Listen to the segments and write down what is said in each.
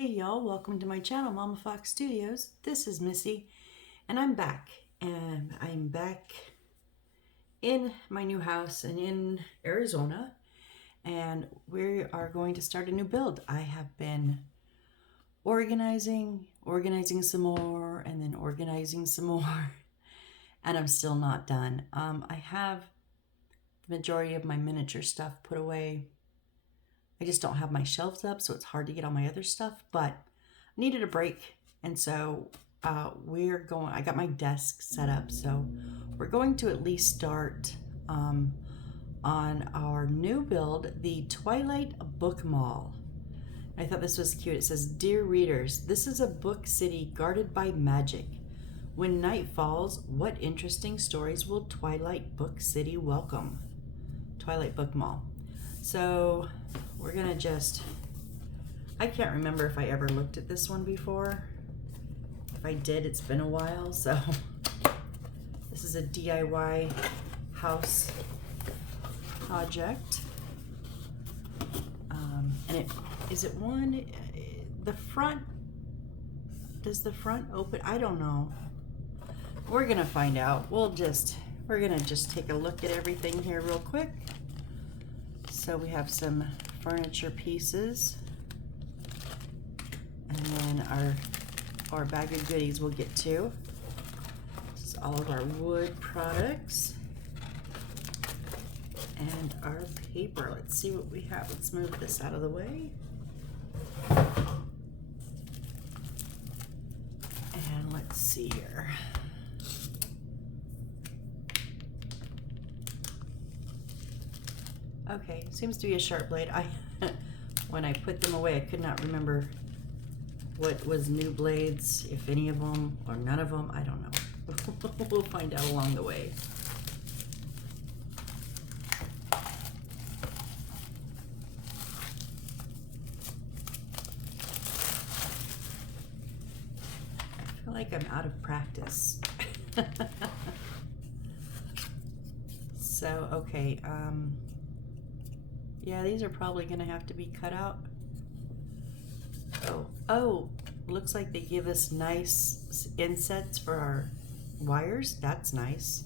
Hey y'all, welcome to my channel, Mama Fox Studios. This is Missy, and I'm back. And I'm back in my new house and in Arizona, and we are going to start a new build. I have been organizing some more, and then organizing some more, and I'm still not done. I have the majority of my miniature stuff put away. I just don't have my shelves up, so it's hard to get all my other stuff, but I needed a break. And so I got my desk set up. So we're going to at least start on our new build, the Twilight Book Mall. I thought this was cute. It says, "Dear readers, this is a book city guarded by magic. When night falls, what interesting stories will Twilight Book City welcome?" Twilight Book Mall. So we're gonna I can't remember if I ever looked at this one before. If I did, it's been a while. So this is a DIY house project. And does the front open? I don't know. We're gonna find out. We're gonna just take a look at everything here real quick. So we have some furniture pieces, and then our bag of goodies we'll get to. This is all of our wood products and our paper. Let's see what we have. Let's move this out of the way. And let's see here. Okay, seems to be a sharp blade. When I put them away, I could not remember what was new blades, if any of them or none of them. I don't know. We'll find out along the way. I feel like I'm out of practice. So, okay, yeah, these are probably gonna have to be cut out. Oh, looks like they give us nice insets for our wires. That's nice.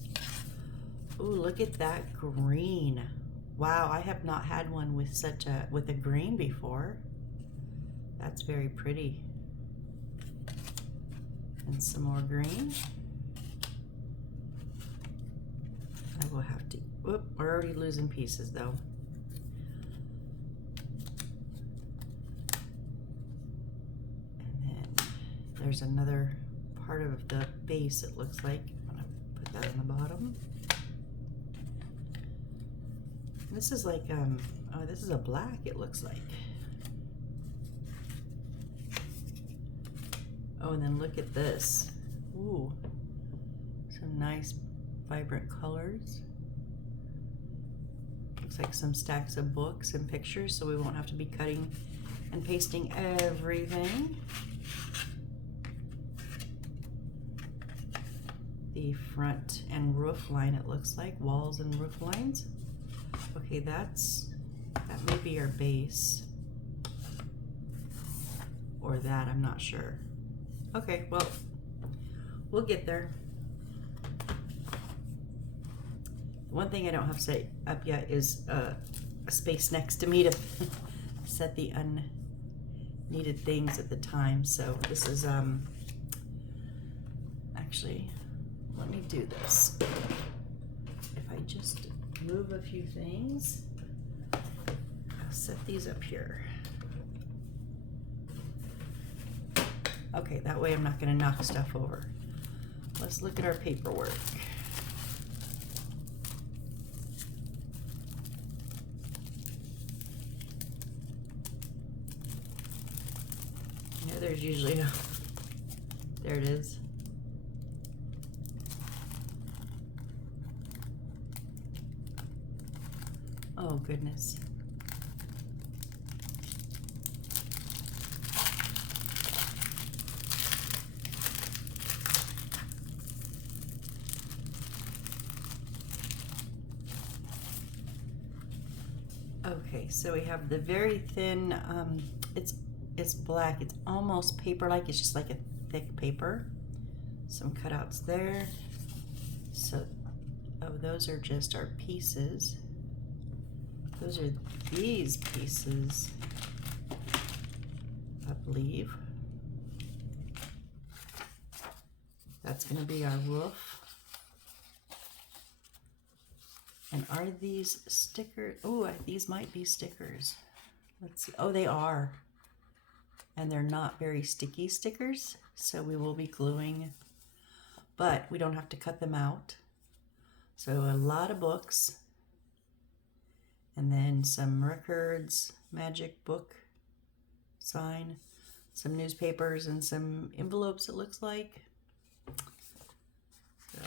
Ooh, look at that green. Wow, I have not had one with a green before. That's very pretty. And some more green. I will have to, whoop, we're already losing pieces though. There's another part of the base, it looks like. I'm gonna put that on the bottom. This is like, oh, this is a black, it looks like. Oh, and then look at this. Ooh, some nice vibrant colors. Looks like some stacks of books and pictures, so we won't have to be cutting and pasting everything. The front and roof line, it looks like, walls and roof lines. Okay, that may be our base, or that, I'm not sure. Okay, well, we'll get there. One thing I don't have set up yet is a space next to me to set the unneeded things at the time. So this is actually, let me do this. If I just move a few things, I'll set these up here. Okay, that way I'm not going to knock stuff over. Let's look at our paperwork. You know, there's usually there it is. Oh, goodness. Okay, so we have the very thin, it's black. It's almost paper-like. It's just like a thick paper. Some cutouts there. So, oh, those are just our pieces. Those are these pieces, I believe. That's going to be our roof. And are these stickers? Oh, these might be stickers. Let's see. Oh, they are. And they're not very sticky stickers, so we will be gluing, but we don't have to cut them out. So a lot of books, and then some records, magic book sign, some newspapers, and some envelopes, it looks like. So,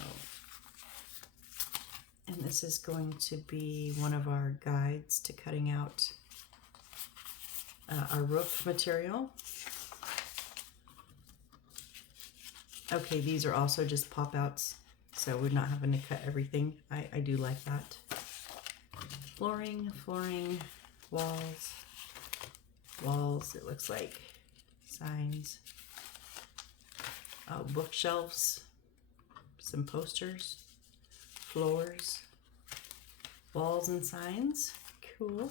and this is going to be one of our guides to cutting out our roof material. Okay, these are also just pop-outs, so we're not having to cut everything. I do like that. Flooring, walls, it looks like. Signs. Bookshelves, some posters, floors, walls and signs. Cool.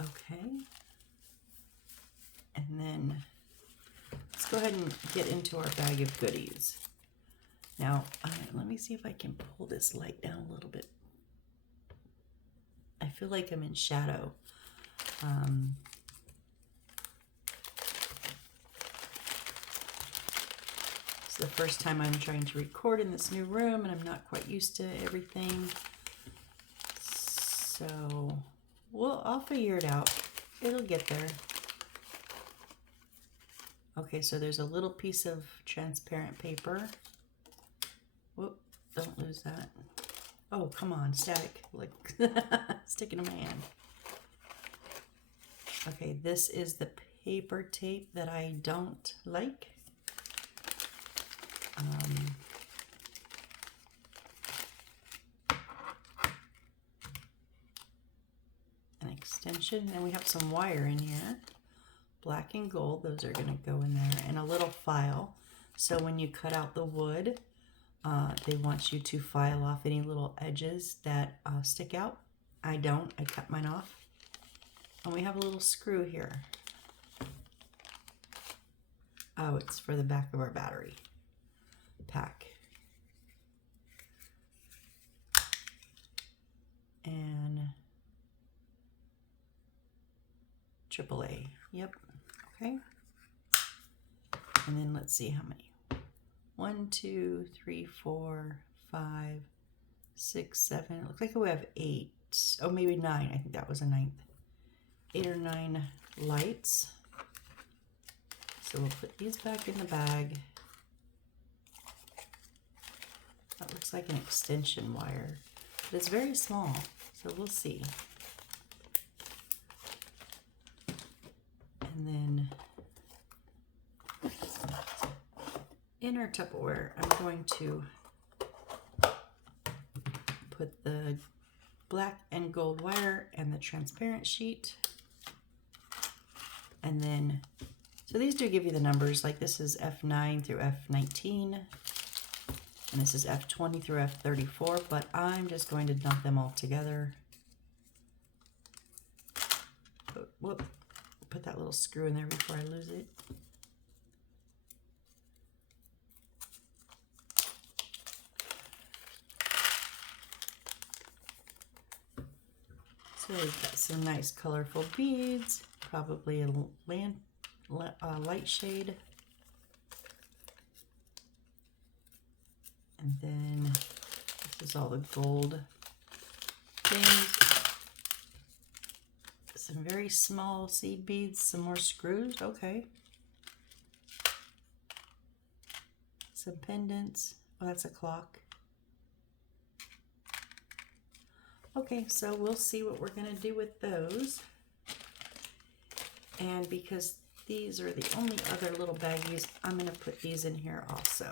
Okay. And then let's go ahead and get into our bag of goodies. Now, let me see if I can pull this light down a little bit. I feel like I'm in shadow. It's the first time I'm trying to record in this new room, and I'm not quite used to everything. So, I'll figure it out. It'll get there. Okay, so there's a little piece of transparent paper. Whoop, don't lose that. Oh, come on, static. Like, sticking to my hand. Okay, this is the paper tape that I don't like. An extension, and we have some wire in here. Black and gold, those are going to go in there, and a little file. So when you cut out the wood, they want you to file off any little edges that stick out. I don't. I cut mine off. And we have a little screw here. Oh, it's for the back of our battery pack. And AAA. Yep. Okay. And then let's see how many. 1, 2, 3, 4, 5, 6, 7. It looks like we have 8. Oh, maybe 9. I think that was a 9th. 8 or 9 lights. So we'll put these back in the bag. That looks like an extension wire, but it's very small, so we'll see. And then in our Tupperware, I'm going to put the black and gold wire and the transparent sheet. And then, so these do give you the numbers, like this is F9 through F19, and this is F20 through F34, but I'm just going to dump them all together. Whoop, put that little screw in there before I lose it. So we've got some nice colorful beads, probably a light shade. And then this is all the gold things. Some very small seed beads, some more screws, okay. Some pendants, oh, that's a clock. Okay, so we'll see what we're gonna do with those. And because these are the only other little baggies, I'm gonna put these in here also.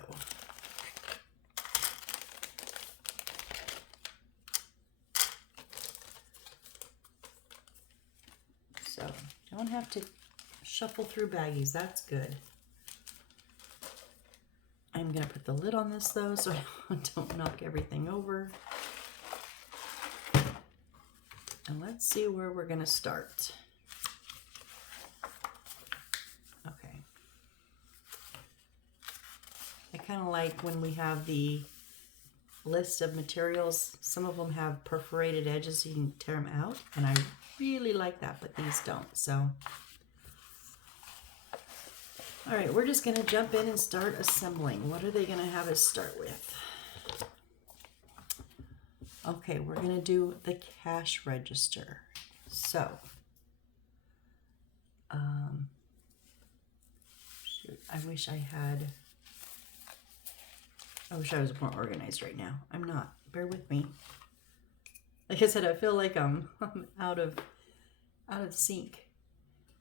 So don't have to shuffle through baggies. That's good. I'm going to put the lid on this though so I don't knock everything over. And let's see where we're going to start. Okay. I kind of like when we have the list of materials. Some of them have perforated edges so you can tear them out. And I really like that, but these don't. So, all right, we're just going to jump in and start assembling. What are they going to have us start with? Okay, we're going to do the cash register. So, shoot, I wish I was more organized right now. I'm not. Bear with me. Like I said, I feel like I'm out of sync.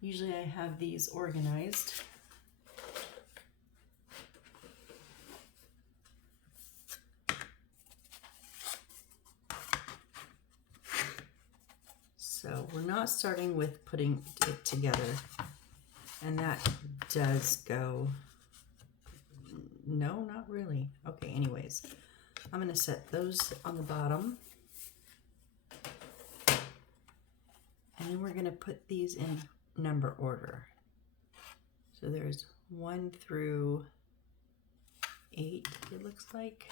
Usually I have these organized. So we're not starting with putting it together. And that does go, no, not really. Okay, anyways, I'm going to set those on the bottom. And then we're going to put these in number order. So there's 1 through 8, it looks like.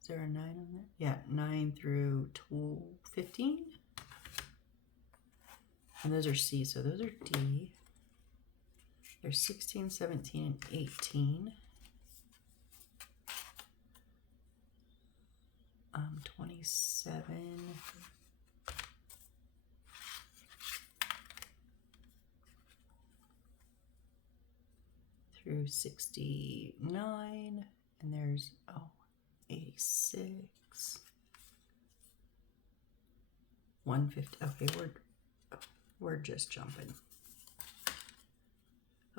Is there a 9 on there? Yeah, 9 through 15. And those are C, so those are D. There's 16, 17, and 18. 27. Through 69. And there's, 86. 150. Okay, we're just jumping.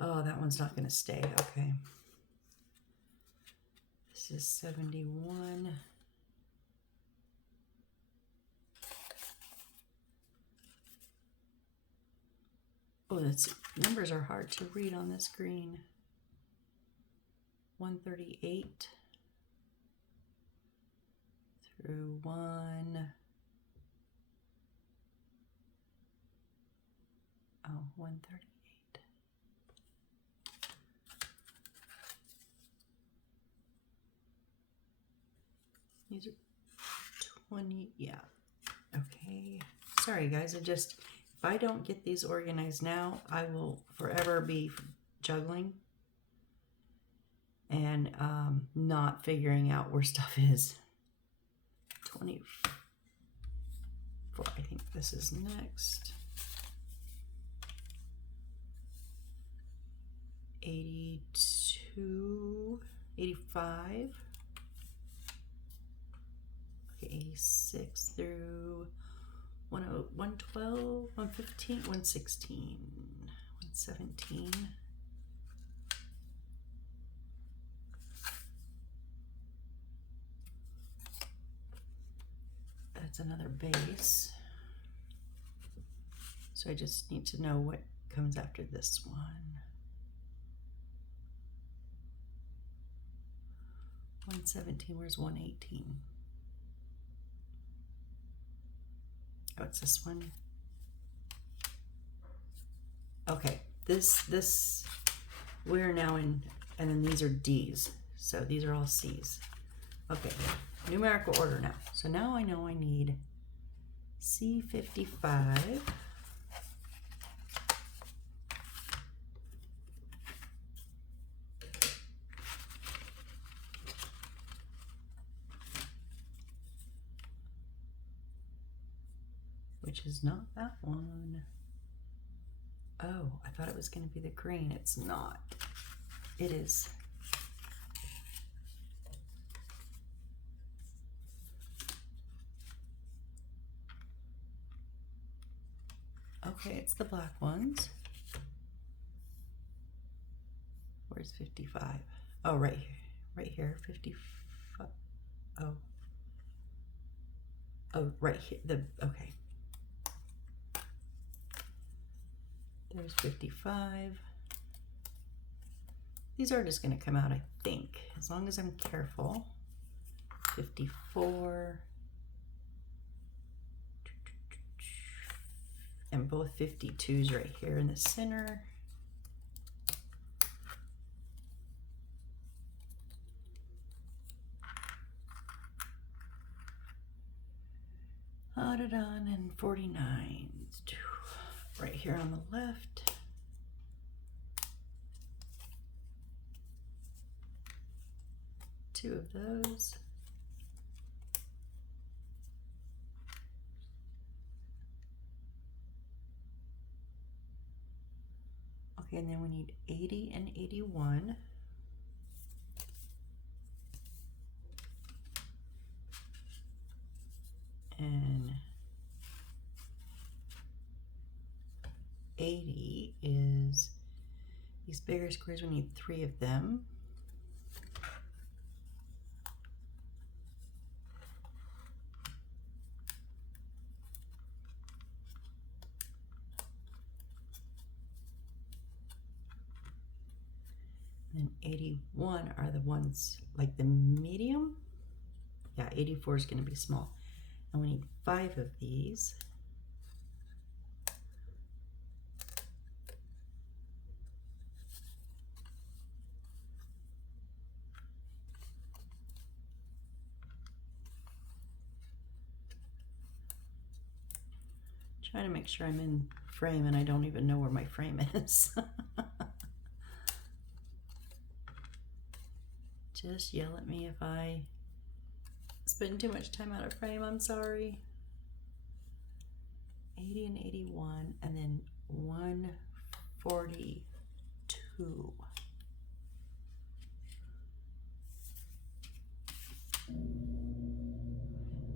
Oh, that one's not going to stay. Okay. This is 71. Oh, numbers are hard to read on this screen. 138 through 138. These are 20, yeah. Okay. Sorry guys, if I don't get these organized now, I will forever be juggling and not figuring out where stuff is. 24, I think this is next. 82, 85. Okay, 86 through 112, 115, 116, 117. That's another base. So I just need to know what comes after this one. 117, where's 118? Oh, it's this one. Okay, this we're now in, and then these are D's. So these are all C's. Okay, numerical order now. So now I know I need C55. Which is not that one. Oh, I thought it was going to be the green. It's not. It is. Okay, it's the black ones. Where's 55? Oh, right here. Right here, 55. Oh, right here. Okay. There's 55. These are just going to come out, I think, as long as I'm careful. 54. And both 52s right here in the center. And 49 right here on the left. Two of those. Okay, and then we need 80 and 81. And 80 is these bigger squares. We need 3 of them. And 81 are the ones like the medium. Yeah, 84 is going to be small. And we need 5 of these. Trying to make sure I'm in frame and I don't even know where my frame is. Just yell at me if I spend too much time out of frame, I'm sorry. 80 and 81, and then 142.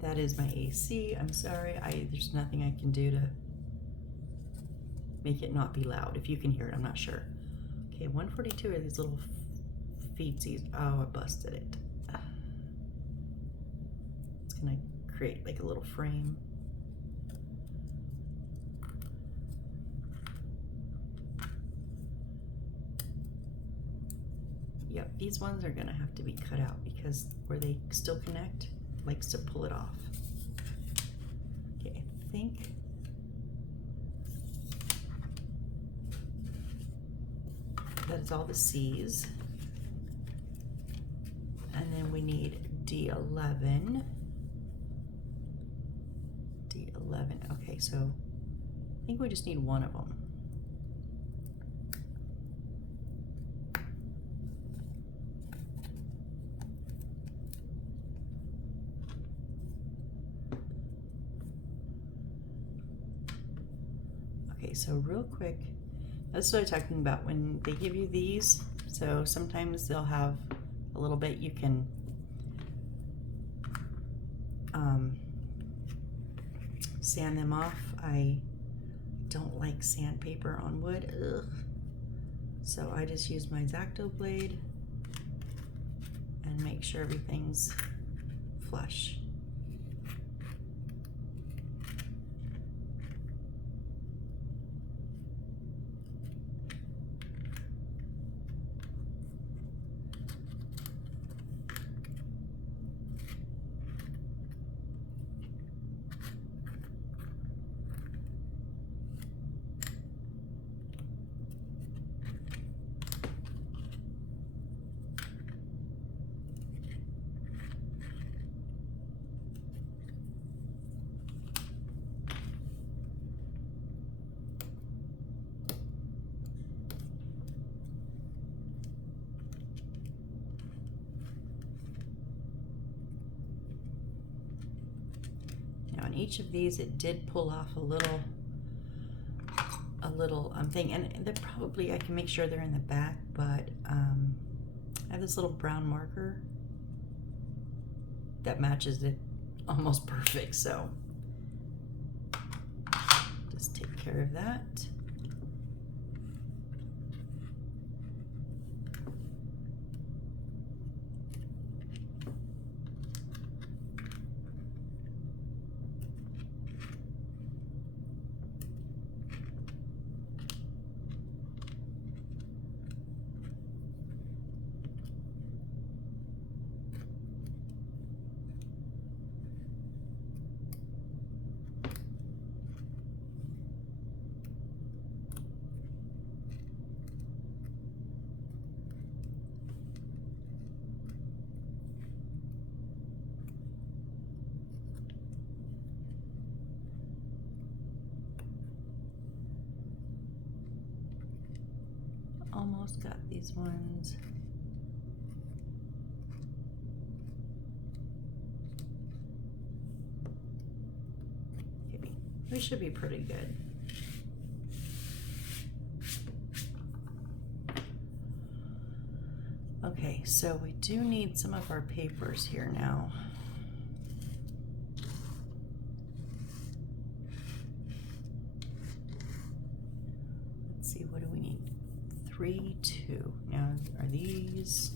That is my AC. I'm sorry. There's nothing I can do to make it not be loud. If you can hear it, I'm not sure. Okay, 142 are these little feetsies. Oh, I busted it. It's gonna create like a little frame. Yep, these ones are gonna have to be cut out because where they still connect likes to pull it off. Okay, I think that's all the C's. And then we need D11. D11, okay, so I think we just need one of them. Okay, so real quick, that's what I'm talking about when they give you these. So sometimes they'll have a little bit you can sand them off. I don't like sandpaper on wood. Ugh. So I just use my X-Acto blade and make sure everything's flush. On each of these, it did pull off a little thing, and they're probably, I can make sure they're in the back, but I have this little brown marker that matches it almost perfect, so just take care of that. almost got these ones. Okay, we should be pretty good. Okay, so we do need some of our papers here now. Let's see, what do we need? 3, 2. Now, are these?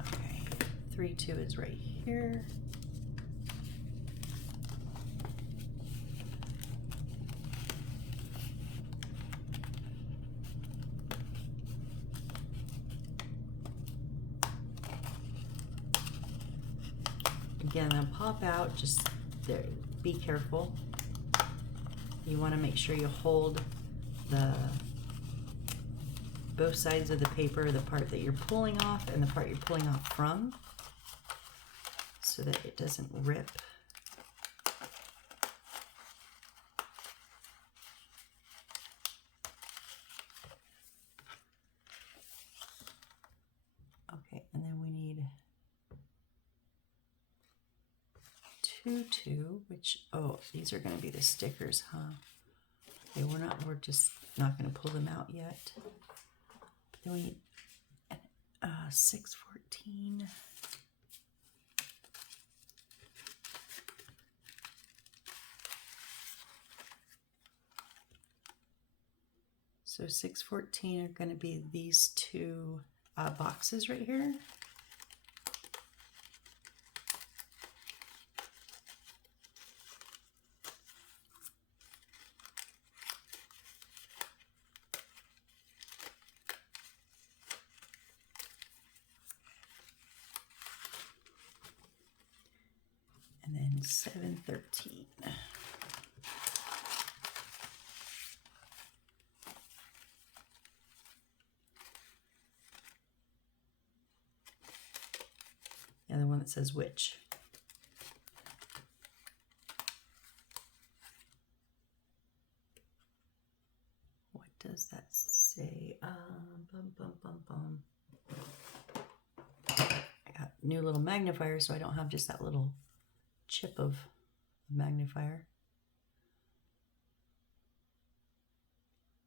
Okay, 3, 2 is right here. Again, they'll pop out, just there, be careful. You want to make sure you hold both sides of the paper, the part that you're pulling off and the part you're pulling off from, so that it doesn't rip. Okay, and then we need 2, 2, which, oh, these are going to be the stickers, huh? Okay, we're just not going to pull them out yet. But then we need 614. So 614 are going to be these two boxes right here. And then 713. And the one that says which. What does that say? I got a new little magnifier, so I don't have just that little chip of magnifier.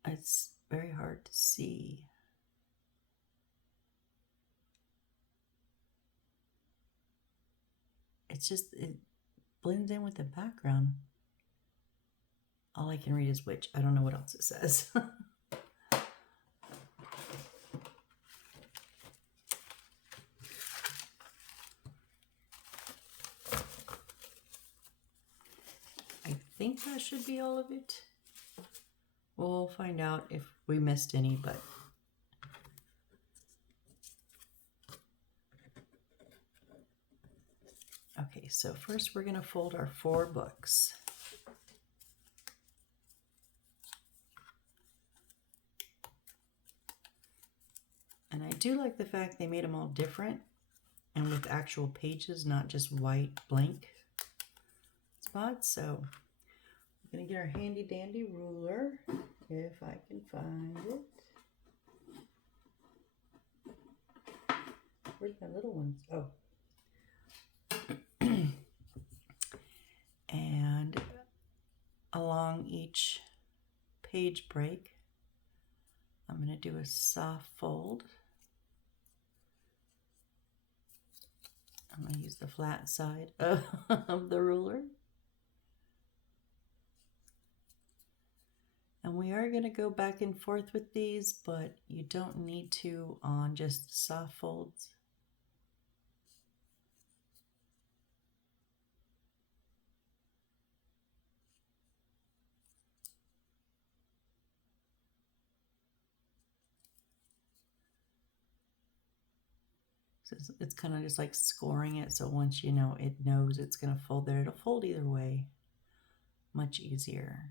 It's very hard to see. It's just, it blends in with the background. All I can read is which. I don't know what else it says. I think that should be all of it. We'll find out if we missed any, but okay, so first we're going to fold our 4 books. And I do like the fact they made them all different and with actual pages, not just white blank spots. So we're going to get our handy dandy ruler, if I can find it. Where's my little ones? Oh. And along each page break, I'm going to do a soft fold. I'm going to use the flat side of the ruler. And we are going to go back and forth with these, but you don't need to on just soft folds. It's kind of just like scoring it, so once you know it knows it's going to fold there, it'll fold either way. Much easier.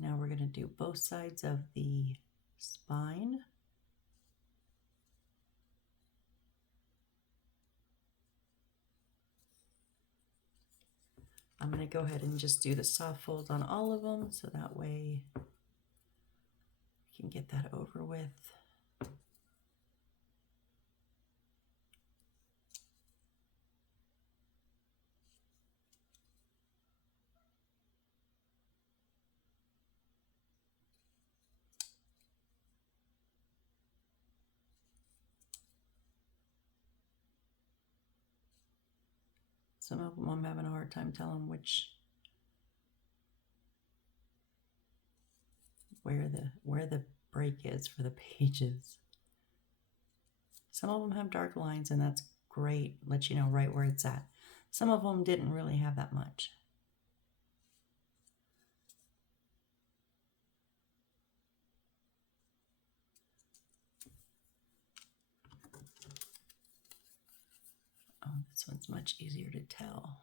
Now we're going to do both sides of the spine. I'm going to go ahead and just do the soft folds on all of them so that way we can get that over with. Some of them I'm having a hard time telling where the break is for the pages. Some of them have dark lines, and that's great. Let you know right where it's at. Some of them didn't really have that much. Oh, this one's much easier to tell.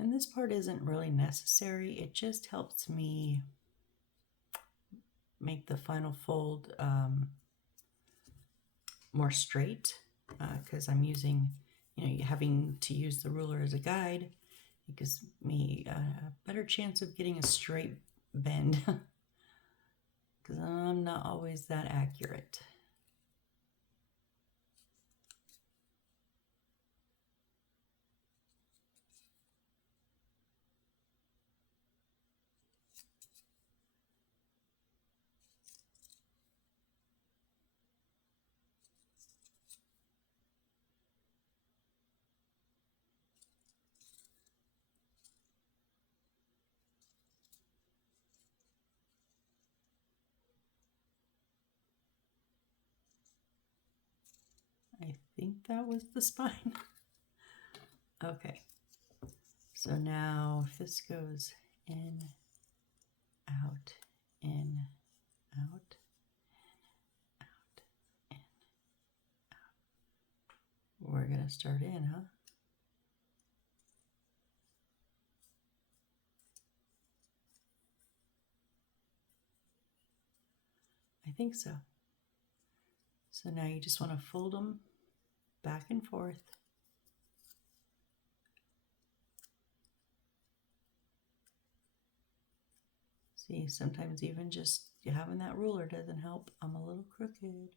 And this part isn't really necessary. It just helps me make the final fold more straight because I'm using, having to use the ruler as a guide. It gives me a better chance of getting a straight bend because I'm not always that accurate. I think that was the spine. Okay, so now this goes in, out, in, out, out, in, out. We're gonna start in, huh? I think so. So now you just want to fold them back and forth. See, sometimes even just having that ruler doesn't help. I'm a little crooked.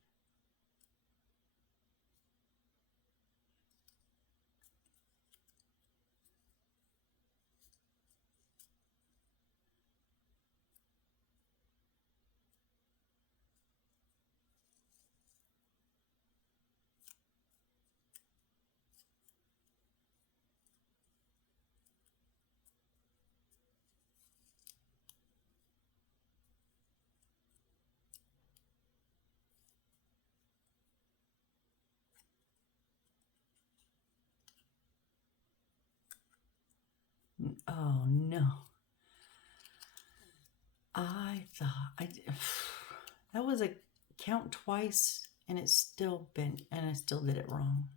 Oh no. I thought that was a count twice and it still bent and I still did it wrong.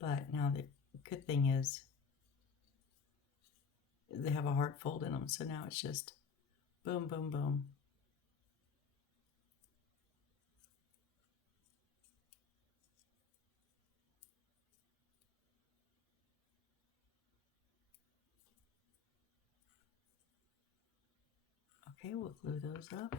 But now the good thing is they have a hard fold in them. So now it's just boom, boom, boom. Okay, we'll glue those up.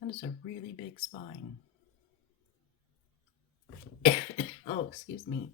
That is a really big spine. Oh, excuse me.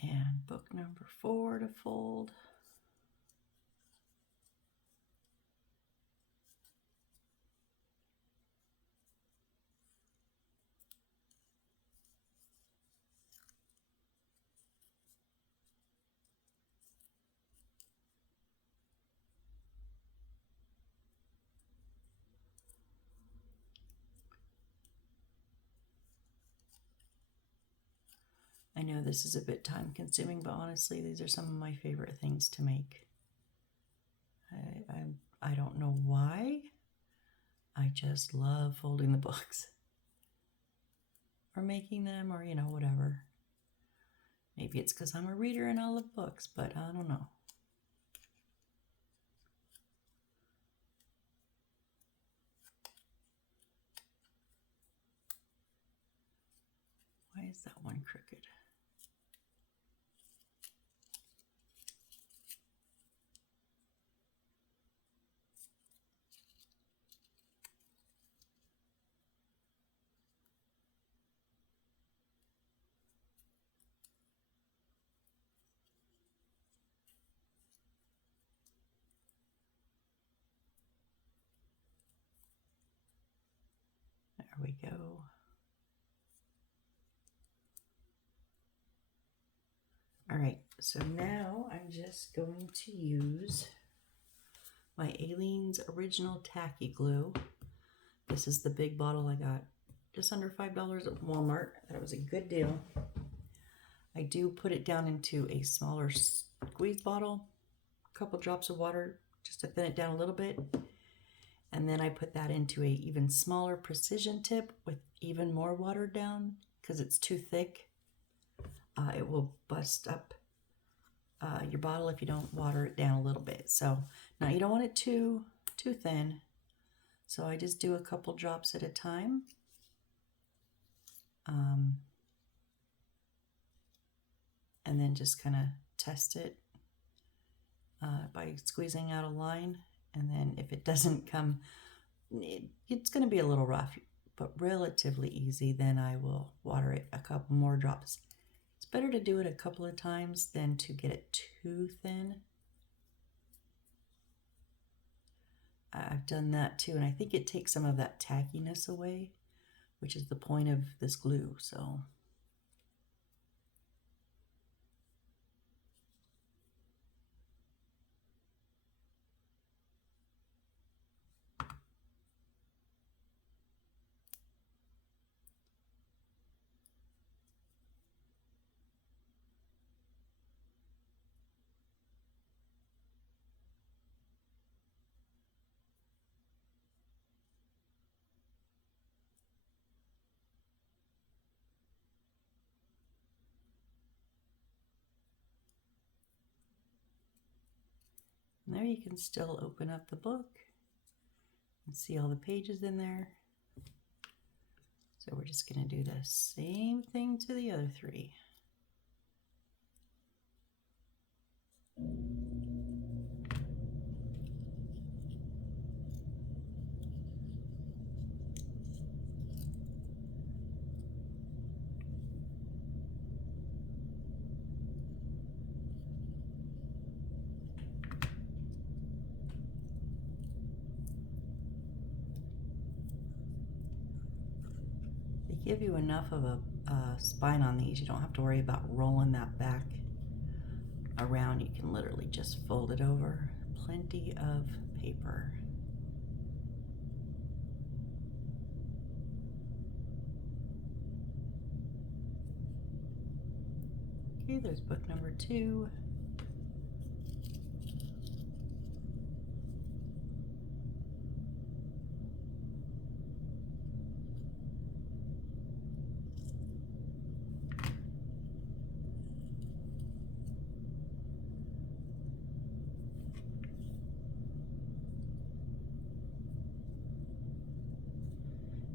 And book number 4 to fold. I know this is a bit time consuming, but honestly, these are some of my favorite things to make. I don't know why. I just love folding the books. Or making them, or whatever. Maybe it's because I'm a reader and I love books, but I don't know. Why is that one crooked? There we go. All right, so now I'm just going to use my Aleene's Original Tacky Glue. This is the big bottle I got just under $5 at Walmart. That was a good deal. I do put it down into a smaller squeeze bottle, a couple drops of water just to thin it down a little bit. And then I put that into a even smaller precision tip with even more watered down because it's too thick. It will bust up your bottle if you don't water it down a little bit. So now you don't want it too thin. So I just do a couple drops at a time. And then just kind of test it by squeezing out a line. And then if it doesn't come, it's going to be a little rough, but relatively easy. Then I will water it a couple more drops. It's better to do it a couple of times than to get it too thin. I've done that too, and I think it takes some of that tackiness away, which is the point of this glue. So there you can still open up the book and see all the pages in there. So we're just going to do the same thing to the other 3. Give you enough of a spine on these. You don't have to worry about rolling that back around. You can literally just fold it over. Plenty of paper. Okay, there's book number 2.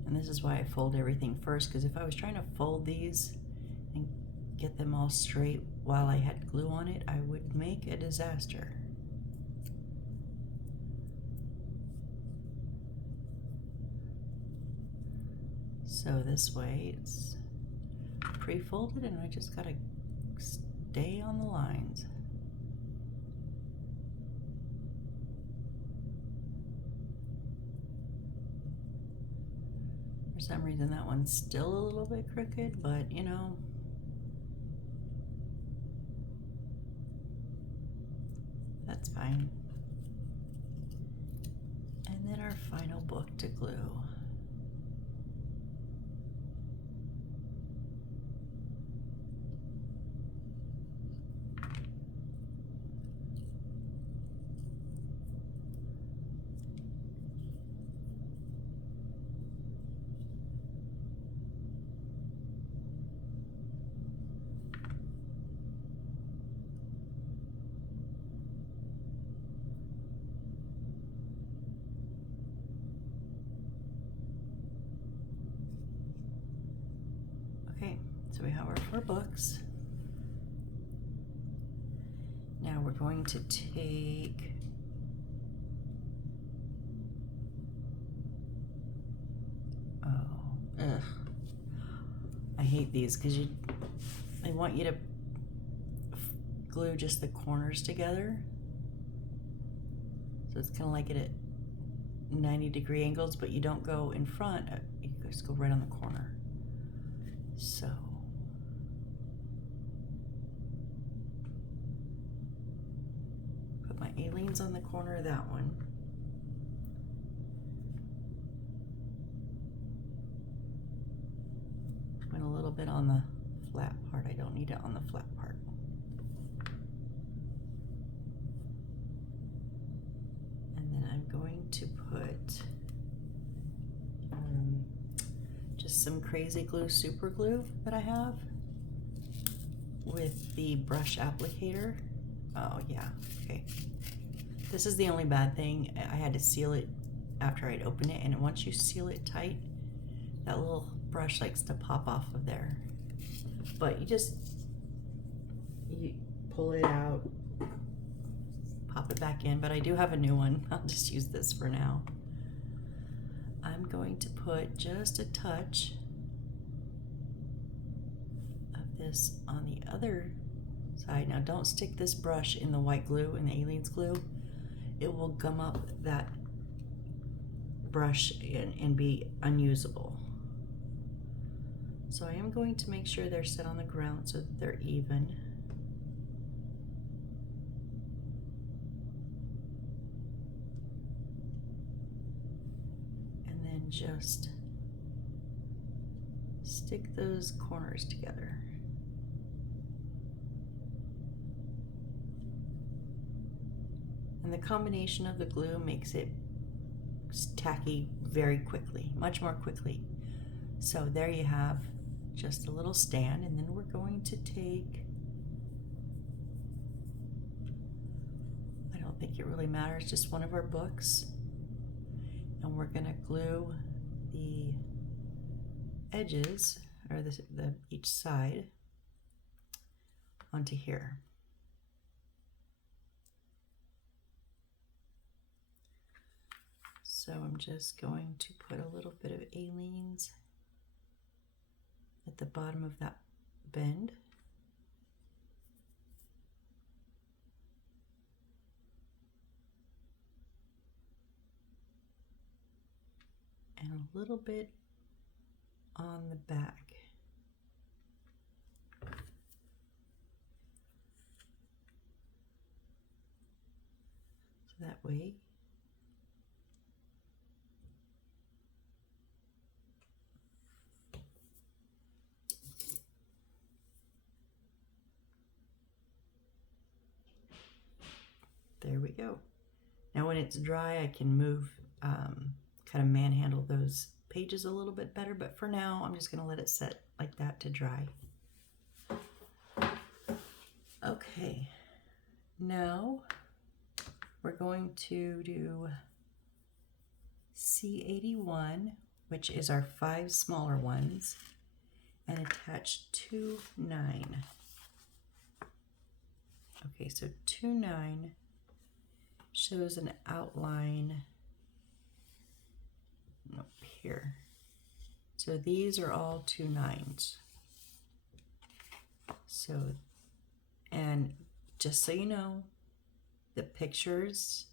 And this is why I fold everything first, because if I was trying to fold these and get them all straight while I had glue on it, I would make a disaster. So this way it's pre-folded and I just gotta stay on the lines. For some reason that one's still a little bit crooked, but you know, that's fine. And then our final book to glue. Okay, so we have our 4 books. Now we're going to take I hate these because they want you to glue just the corners together. So it's kind of like it at 90-degree angles, but you don't go in front, you just go right on the corner. So put my A-leans on the corner of that one. Put a little bit on the flat part. I don't need it on the flat part. And then I'm going to put just some crazy glue, super glue that I have with the brush applicator. Oh yeah, okay. This is the only bad thing. I had to seal it after I'd opened it, and once you seal it tight, that little brush likes to pop off of there. But you pull it out, pop it back in, but I do have a new one. I'll just use this for now. I'm going to put just a touch of this on the other side. Now don't stick this brush in the white glue, in the A-leans glue. It will gum up that brush and be unusable. So I am going to make sure they're set on the ground so that they're even. And then just stick those corners together. And the combination of the glue makes it tacky very quickly, much more quickly. So there you have just a little stand, and then we're going to take, I don't think it really matters, just one of our books, and we're going to glue the edges, or the each side, onto here. So I'm just going to put a little bit of A-leans at the bottom of that bend. And a little bit on the back. So that way There we go. Now when it's dry, I can move, kind of manhandle those pages a little bit better, but for now, I'm just gonna let it set like that to dry. Okay, now we're going to do C81, which is our 5 smaller ones, and attach 2-9. Okay, so 2-9 shows an outline up here. So these are all 2-9s. So, and just so you know, the pictures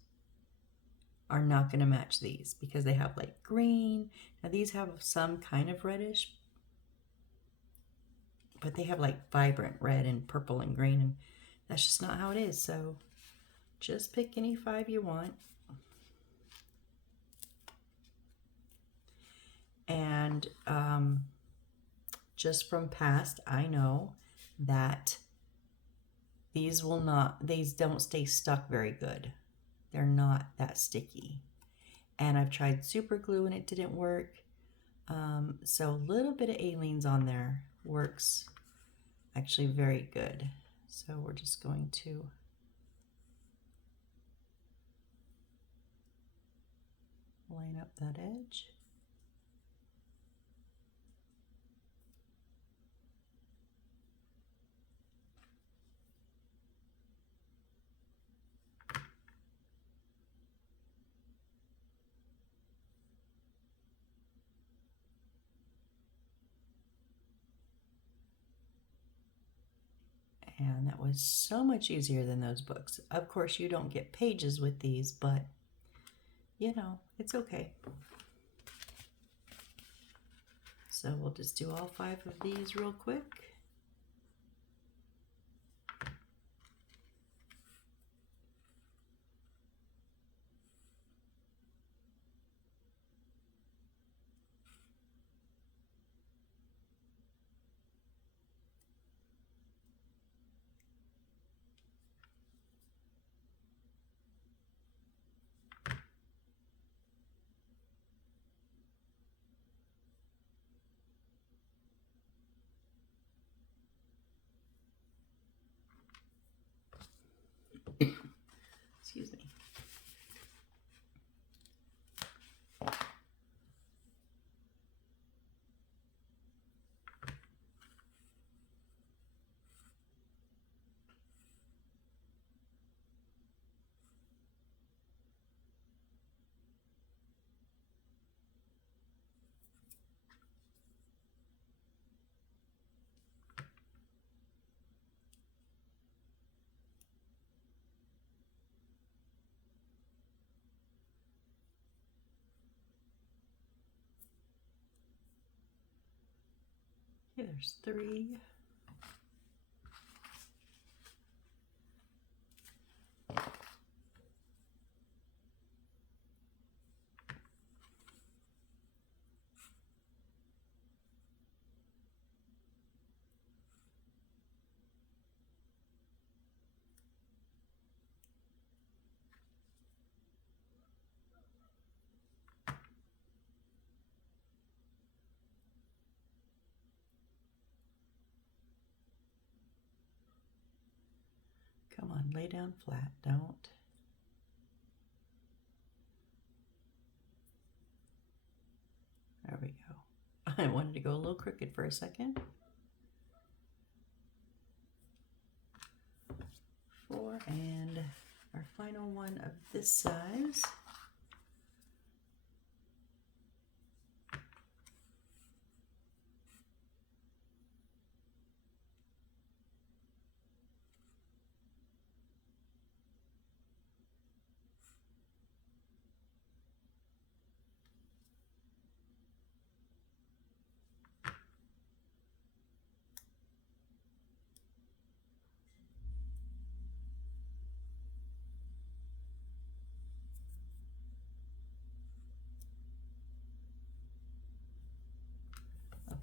are not going to match these because they have like green. Now these have some kind of reddish, but they have like vibrant red and purple and green, and that's just not how it is. So just pick any 5 you want. And just from past, I know that these don't stay stuck very good. They're not that sticky. And I've tried super glue and it didn't work. So a little bit of Aleene's on there works actually very good. So we're just going to line up that edge. And that was so much easier than those books. Of course, you don't get pages with these, but you know, it's okay. So we'll just do all 5 of these real quick. Excuse me. Okay, there's 3. Come on, lay down flat, don't. There we go. I wanted to go a little crooked for a second. 4, and our final one of this size.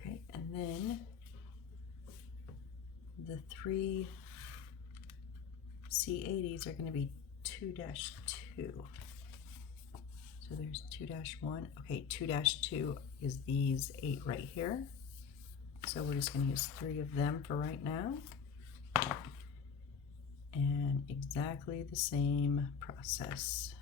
Okay, and then the 3 C80s are going to be 2-2. So there's 2-1. Okay, 2-2 is these 8 right here. So we're just going to use 3 of them for right now. And exactly the same process.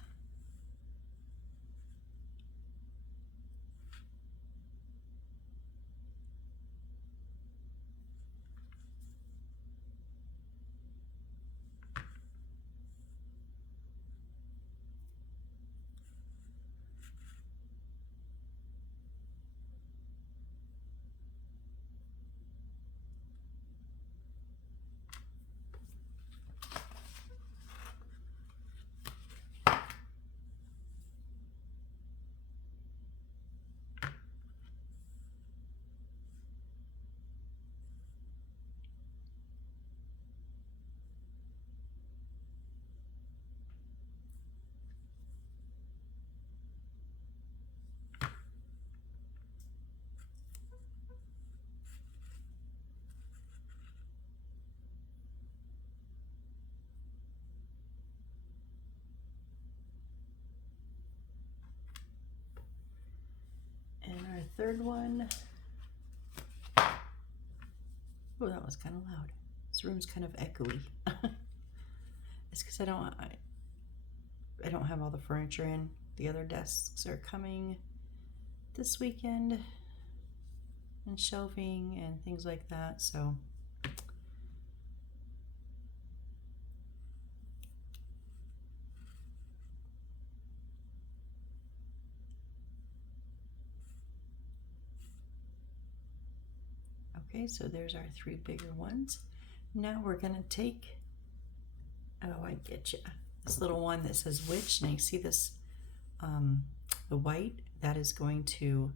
And our third one, oh, that was kind of loud. This room's kind of echoey. It's because I don't have all the furniture in. The other desks are coming this weekend, and shelving and things like that, so okay, so there's our 3 bigger ones. Now we're gonna take, oh, I get you, this little one that says witch. Now you see this, the white, that is going to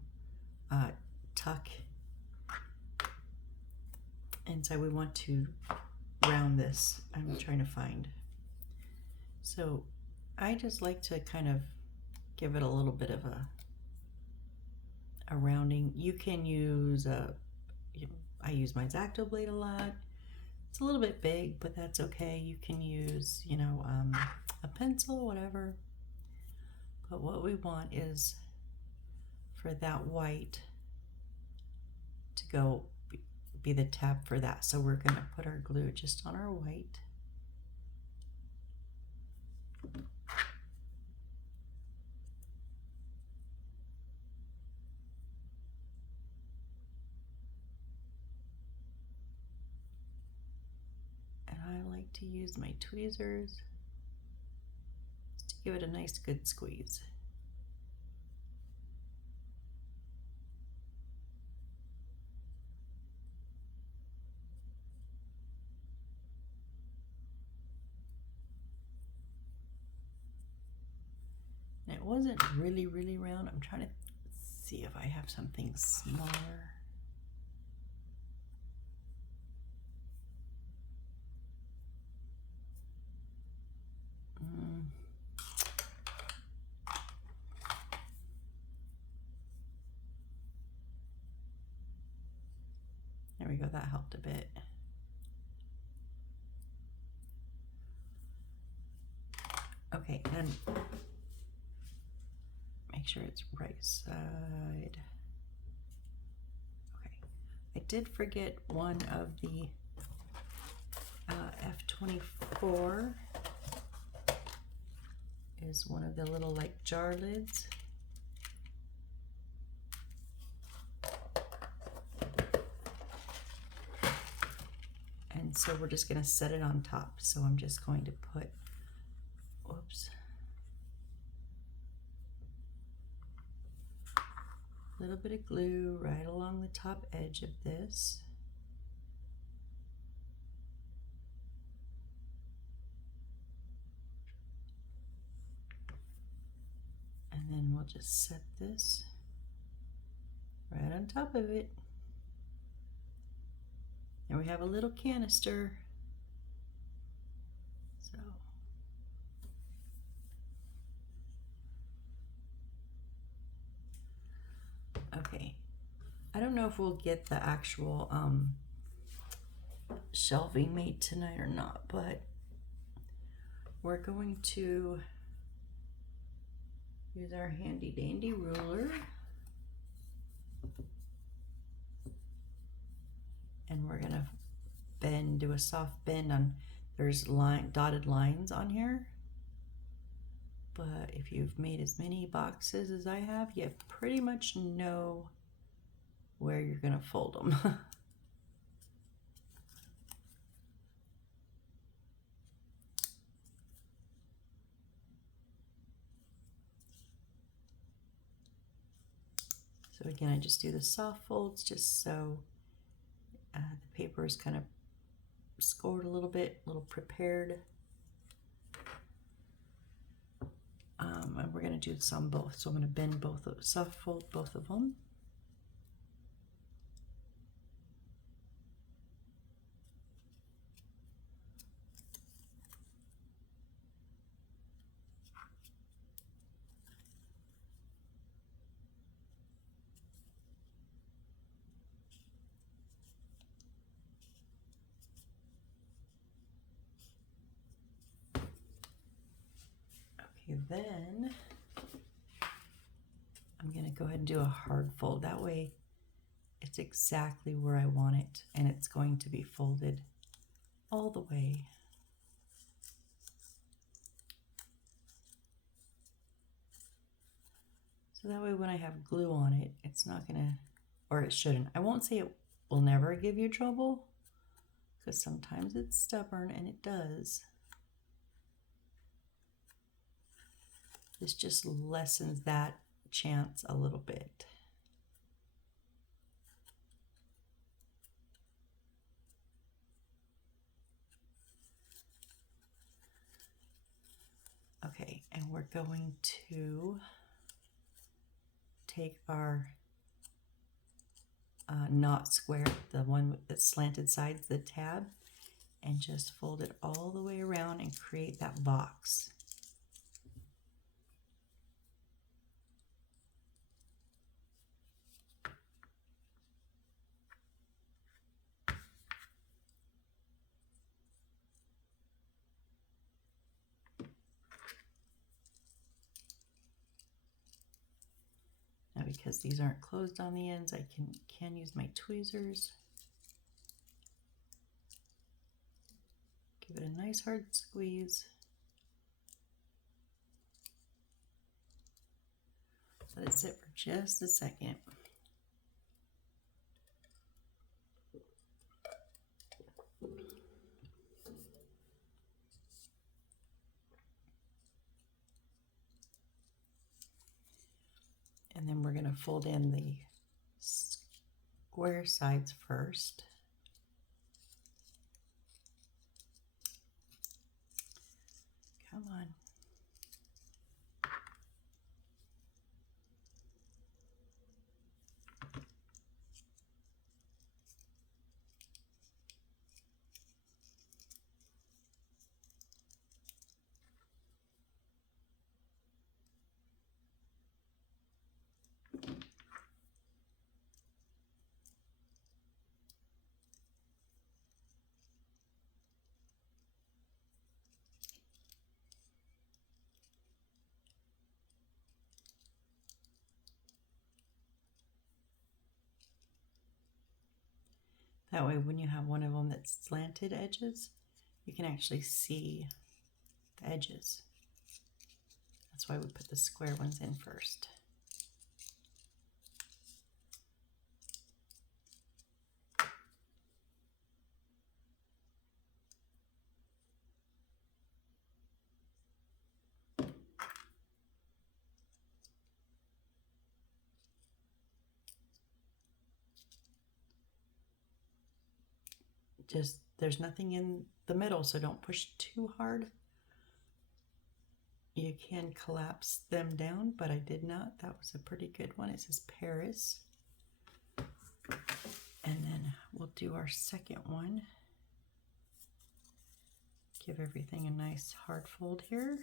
tuck inside. We want to round this. I'm trying to find. So I just like to kind of give it a little bit of a rounding. You can use I use my X-Acto blade a lot. It's a little bit big, but that's okay. You can use, a pencil, whatever. But what we want is for that white to go be the tab for that. So we're going to put our glue just on our white. And I like to use my tweezers to give it a nice good squeeze. And it wasn't really round. I'm trying to see if I have something smaller. There we go, that helped a bit. Okay, and then make sure it's right side. Okay, I did forget one of the F24 is one of the little like jar lids. And so we're just going to set it on top. So I'm just going to put, whoops, a little bit of glue right along the top edge of this. And then we'll just set this right on top of it. And we have a little canister. So okay, I don't know if we'll get the actual shelving made tonight or not, but we're going to use our handy dandy ruler, and we're gonna bend, do a soft bend on, there's dotted lines on here, but if you've made as many boxes as I have, you pretty much know where you're gonna fold them. So again, I just do the soft folds just so the paper is kind of scored a little bit, a little prepared. And we're going to do this on both. So I'm going to bend both of soft fold both of them. Okay, then I'm going to go ahead and do a hard fold. That way it's exactly where I want it, and it's going to be folded all the way. So that way when I have glue on it, it's not gonna, or it shouldn't. I won't say it will never give you trouble, because sometimes it's stubborn, and it does. This just lessens that chance a little bit. Okay, and we're going to take our knot square, the one with the slanted sides, the tab, and just fold it all the way around and create that box. Now, because these aren't closed on the ends, I can use my tweezers. Give it a nice hard squeeze. Let it sit for just a second. And then we're going to fold in the square sides first. Come on. That way, when you have one of them that's slanted edges, you can actually see the edges. That's why we put the square ones in first. Just, there's nothing in the middle, so don't push too hard. You can collapse them down, but I did not. That was a pretty good one. It says Paris. And then we'll do our second one. Give everything a nice hard fold here.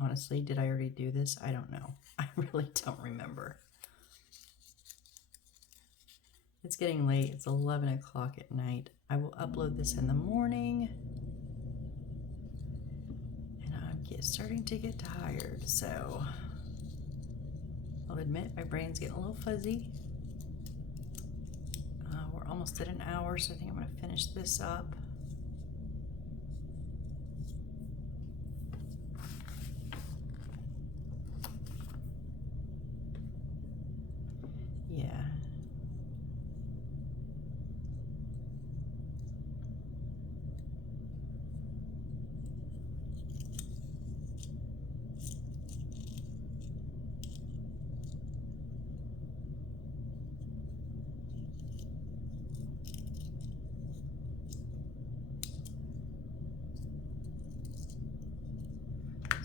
Honestly, did I already do this? I don't know. I really don't remember. It's getting late. It's 11 o'clock at night. I will upload this in the morning. And I'm starting to get tired, so I'll admit my brain's getting a little fuzzy. We're almost at an hour, so I think I'm going to finish this up. Yeah.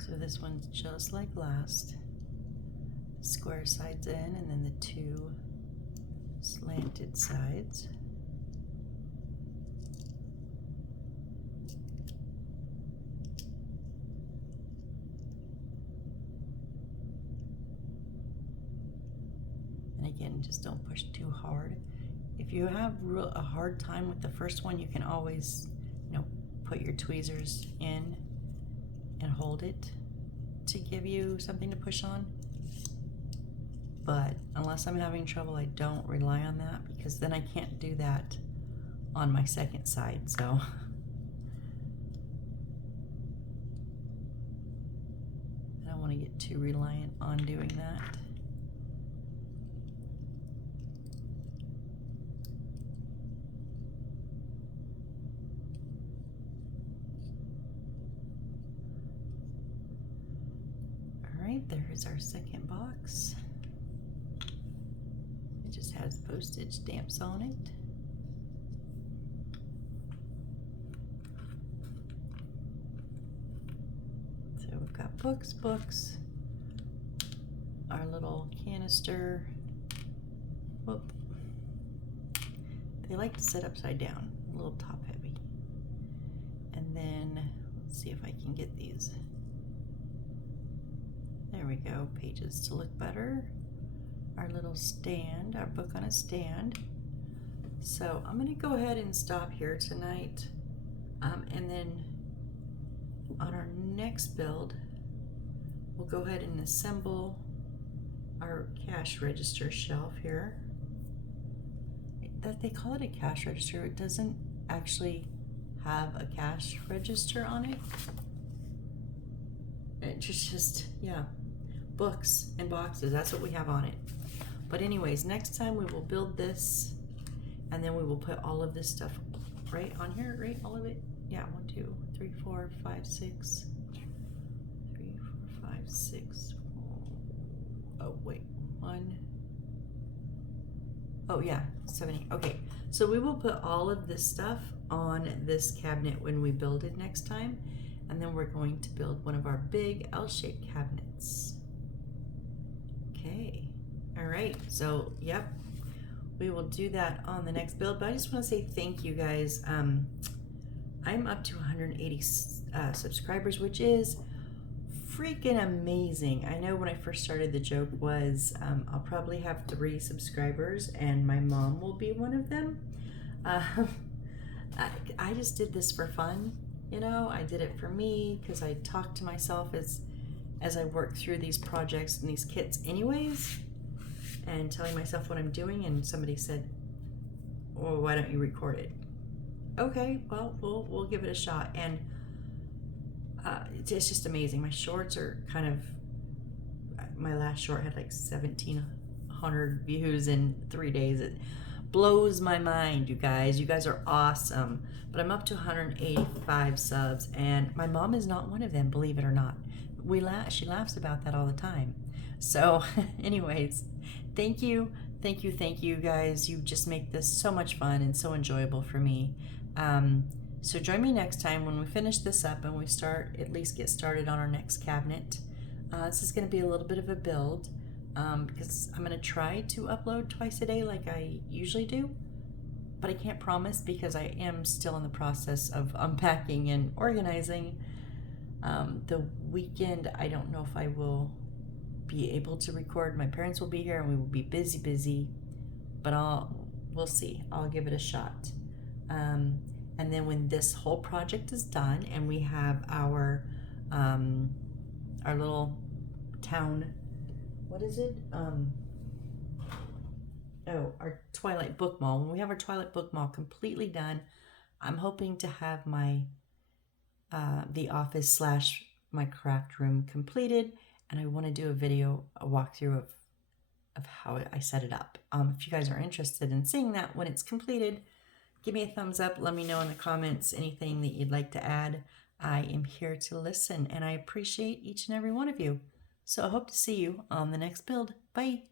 So this one's just like last. Square sides in, and then the two slanted sides. And again, just don't push too hard. If you have a hard time with the first one, you can always, put your tweezers in and hold it to give you something to push on. But unless I'm having trouble, I don't rely on that, because then I can't do that on my second side. So I don't want to get too reliant on doing that. All right, there's our second box. It just has postage stamps on it. So we've got books, our little canister. Whoop. They like to sit upside down, a little top heavy. And then let's see if I can get these. There we go, pages to look better. Our little stand, our book on a stand. So I'm gonna go ahead and stop here tonight. And then on our next build, we'll go ahead and assemble our cash register shelf here. That they call it a cash register. It doesn't actually have a cash register on it. It's just, yeah, books and boxes, that's what we have on it. But anyways, next time we will build this, and then we will put all of this stuff right on here, right? All of it? Yeah, 1, 2, 3, 4, 5, 6. 3, 4, 5, 6. Oh, wait, 1. Oh yeah, 7, 8. Okay, so we will put all of this stuff on this cabinet when we build it next time. And then we're going to build one of our big L-shaped cabinets. Okay, all right, so yep, we will do that on the next build. But I just want to say thank you guys. I'm up to 180 subscribers, which is freaking amazing. I know when I first started, the joke was I'll probably have 3 subscribers and my mom will be one of them. I just did this for fun. I did it for me because I talk to myself as I work through these projects and these kits anyways, and telling myself what I'm doing. And somebody said, well, why don't you record it? Okay, well, we'll give it a shot. And it's just amazing. My shorts are kind of, my last short had like 1,700 views in 3 days. It blows my mind, you guys. You guys are awesome. But I'm up to 185 subs, and my mom is not one of them, believe it or not. She laughs about that all the time. So anyways, thank you guys. You just make this so much fun and so enjoyable for me. So join me next time when we finish this up and we at least get started on our next cabinet. This is going to be a little bit of a build because I'm going to try to upload twice a day like I usually do, but I can't promise because I am still in the process of unpacking and organizing The weekend, I don't know if I will be able to record. My parents will be here and we will be busy, but we'll see. I'll give it a shot. And then when this whole project is done and we have our little town, what is it? Our Twilight Book Mall. When we have our Twilight Book Mall completely done, I'm hoping to have my the office slash my craft room completed, and I want to do a walkthrough of how I set it up. If you guys are interested in seeing that when it's completed, give me a thumbs up. Let me know in the comments anything that you'd like to add. I am here to listen, and I appreciate each and every one of you. So I hope to see you on the next build. Bye.